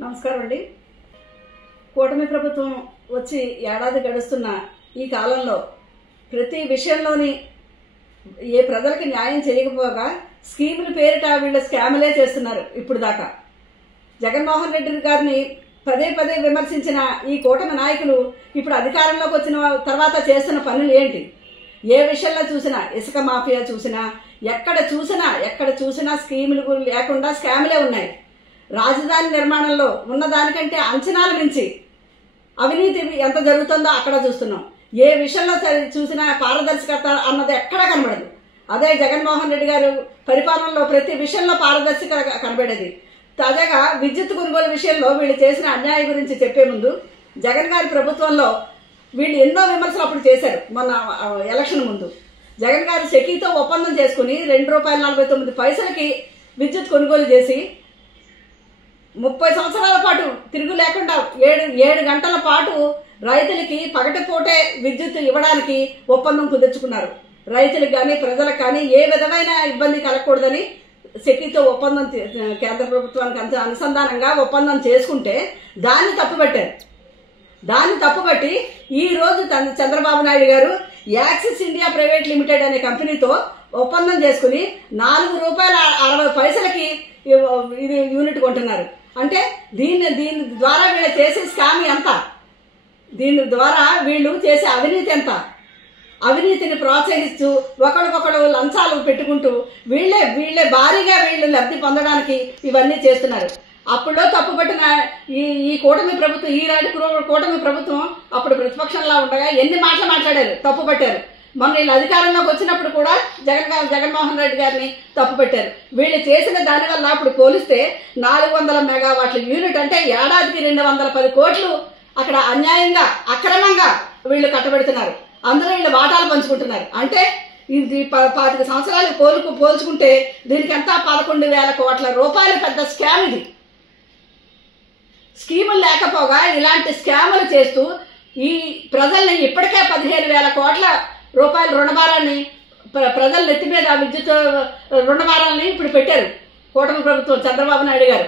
నమస్కారం అండి. కూటమి ప్రభుత్వం వచ్చి ఏడాది గడుస్తున్న ఈ కాలంలో ప్రతి విషయంలోని ఏ ప్రజలకు న్యాయం చేయకపోగా స్కీముల పేరిట వీళ్ళు స్కాములే చేస్తున్నారు. ఇప్పుడు దాకా జగన్మోహన్ రెడ్డి గారిని పదే పదే విమర్శించిన ఈ కూటమి నాయకులు ఇప్పుడు అధికారంలోకి వచ్చిన తర్వాత చేస్తున్న పనులు ఏంటి? ఏ విషయంలో చూసినా ఇసుక మాఫియా చూసినా ఎక్కడ చూసినా స్కీములు లేకుండా స్కాములే ఉన్నాయి. రాజధాని నిర్మాణంలో ఉన్నదానికంటే అంచనాలు మించి అవినీతి ఎంత జరుగుతుందో అక్కడ చూస్తున్నాం. ఏ విషయంలో చూసినా పారదర్శకత అన్నది ఎక్కడా కనబడదు. అదే జగన్మోహన్ రెడ్డి గారు పరిపాలనలో ప్రతి విషయంలో పారదర్శకత కనబడేది. తాజాగా విద్యుత్ కొనుగోలు విషయంలో వీళ్ళు చేసిన అన్యాయం గురించి చెప్పే ముందు జగన్ గారి ప్రభుత్వంలో వీళ్ళు ఎన్నో విమర్శలు అప్పుడు చేశారు. మొన్న ఎలక్షన్ ముందు జగన్ గారు సెకీతో ఒప్పందం చేసుకుని ₹2.49 విద్యుత్ కొనుగోలు చేసి 30 సంవత్సరాల పాటు తిరుగు లేకుండా 7 గంటల పాటు రైతులకి పగటిపూటే విద్యుత్ ఇవ్వడానికి ఒప్పందం కుదుర్చుకున్నారు. రైతులకు కానీ ప్రజలకు కానీ ఏ విధమైన ఇబ్బంది కలగకూడదని సెకీతో ఒప్పందం కేంద్ర ప్రభుత్వానికి అనుసంధానంగా ఒప్పందం చేసుకుంటే దాన్ని తప్పుబట్టి ఈ రోజు చంద్రబాబు నాయుడు గారు యాక్సిస్ ఇండియా ప్రైవేట్ లిమిటెడ్ అనే కంపెనీతో ఒప్పందం చేసుకుని ₹4.60 ఇది యూనిట్ కొంటున్నారు. అంటే దీని ద్వారా వీళ్ళు చేసే స్కామ్ ఎంత? దీని ద్వారా వీళ్ళు చేసే అవినీతి ఎంత? అవినీతిని ప్రోత్సహిస్తూ ఒకరికొకరు లంచాలు పెట్టుకుంటూ వీళ్ళే భారీగా వీళ్ళు లబ్ధి పొందడానికి ఇవన్నీ చేస్తున్నారు. అప్పుడులో తప్పుపట్టిన ఈ కూటమి ప్రభుత్వం, ఈనాటి కూటమి ప్రభుత్వం అప్పుడు ప్రతిపక్షంలా ఉండగా ఎన్ని మాటలు మాట్లాడారు, తప్పుపట్టారు. మొన్న వీళ్ళు అధికారంలోకి వచ్చినప్పుడు కూడా జగన్మోహన్ రెడ్డి గారిని తప్పుపెట్టారు. వీళ్ళు చేసిన దానివల్ల ఇప్పుడు పోలిస్తే 400 మెగావాట్ల యూనిట్ అంటే ఏడాదికి 210 కోట్లు అక్కడ అన్యాయంగా అక్రమంగా వీళ్ళు కట్టబెడుతున్నారు. అందులో వీళ్ళు వాటాలు పంచుకుంటున్నారు. అంటే ఇది 25 సంవత్సరాలు పోల్చుకుంటే దీనికి ఎంత ₹11,000 కోట్ల పెద్ద స్కామ్ ఇది. స్కీములు లేకపోగా ఇలాంటి స్కాములు చేస్తూ ఈ ప్రజల్ని ఇప్పటికే ₹15,000 కోట్ల రుణభారాన్ని ప్రజల నెత్తి మీద విద్యుత్ రుణభారాన్ని ఇప్పుడు పెట్టారు కూటమి ప్రభుత్వం, చంద్రబాబు నాయుడు గారు.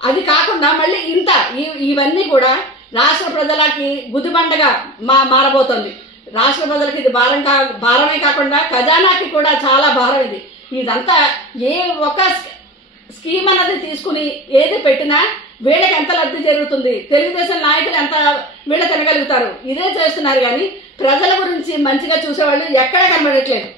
అది కాకుండా మళ్ళీ ఇవన్నీ కూడా రాష్ట్ర ప్రజలకి గుదిబండగా మారబోతోంది. రాష్ట్ర ప్రజలకి ఇది భారమే కాకుండా ఖజానాకి కూడా చాలా భారం. ఇదంతా ఏ ఒక స్కీమ్ అన్నది తీసుకుని ఏది పెట్టినా వీళ్ళకి ఎంత లబ్ధి జరుగుతుంది, తెలుగుదేశం నాయకులు ఎంత వీళ్ళు తినగలుగుతారు, ఇదే చేస్తున్నారు. కానీ ప్రజల గురించి మంచిగా చూసేవాళ్ళు ఎక్కడా కనబడట్లేదు.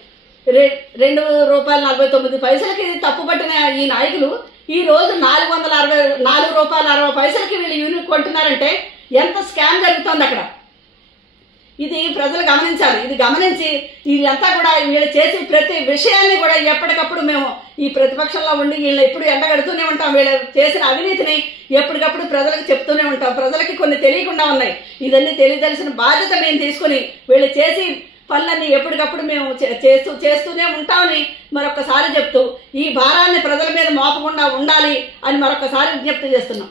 ₹2.49 తప్పుపట్టిన ఈ నాయకులు ఈ రోజు ₹4.60 వీళ్ళు యూనిట్ కొంటున్నారంటే ఎంత స్కామ్ జరుగుతుంది అక్కడ. ఇది ప్రజలు గమనించాలి. ఇది గమనించి వీళ్ళంతా కూడా వీళ్ళు చేసే ప్రతి విషయాన్ని కూడా ఎప్పటికప్పుడు మేము ఈ ప్రతిపక్షంలో ఉండి వీళ్ళు ఎప్పుడు ఎండగడుతూనే ఉంటాం. వీళ్ళు చేసిన అవినీతిని ఎప్పటికప్పుడు ప్రజలకు చెప్తూనే ఉంటాం. ప్రజలకి కొన్ని తెలియకుండా ఉన్నాయి. ఇదన్నీ తెలియదలసిన బాధ్యత మేము తీసుకుని వీళ్ళు చేసి పనులన్నీ ఎప్పటికప్పుడు మేము చేస్తూనే ఉంటామని మరొకసారి చెప్తూ ఈ భారాన్ని ప్రజల మీద మోపకుండా ఉండాలి అని మరొకసారి విజ్ఞప్తి చేస్తున్నాం.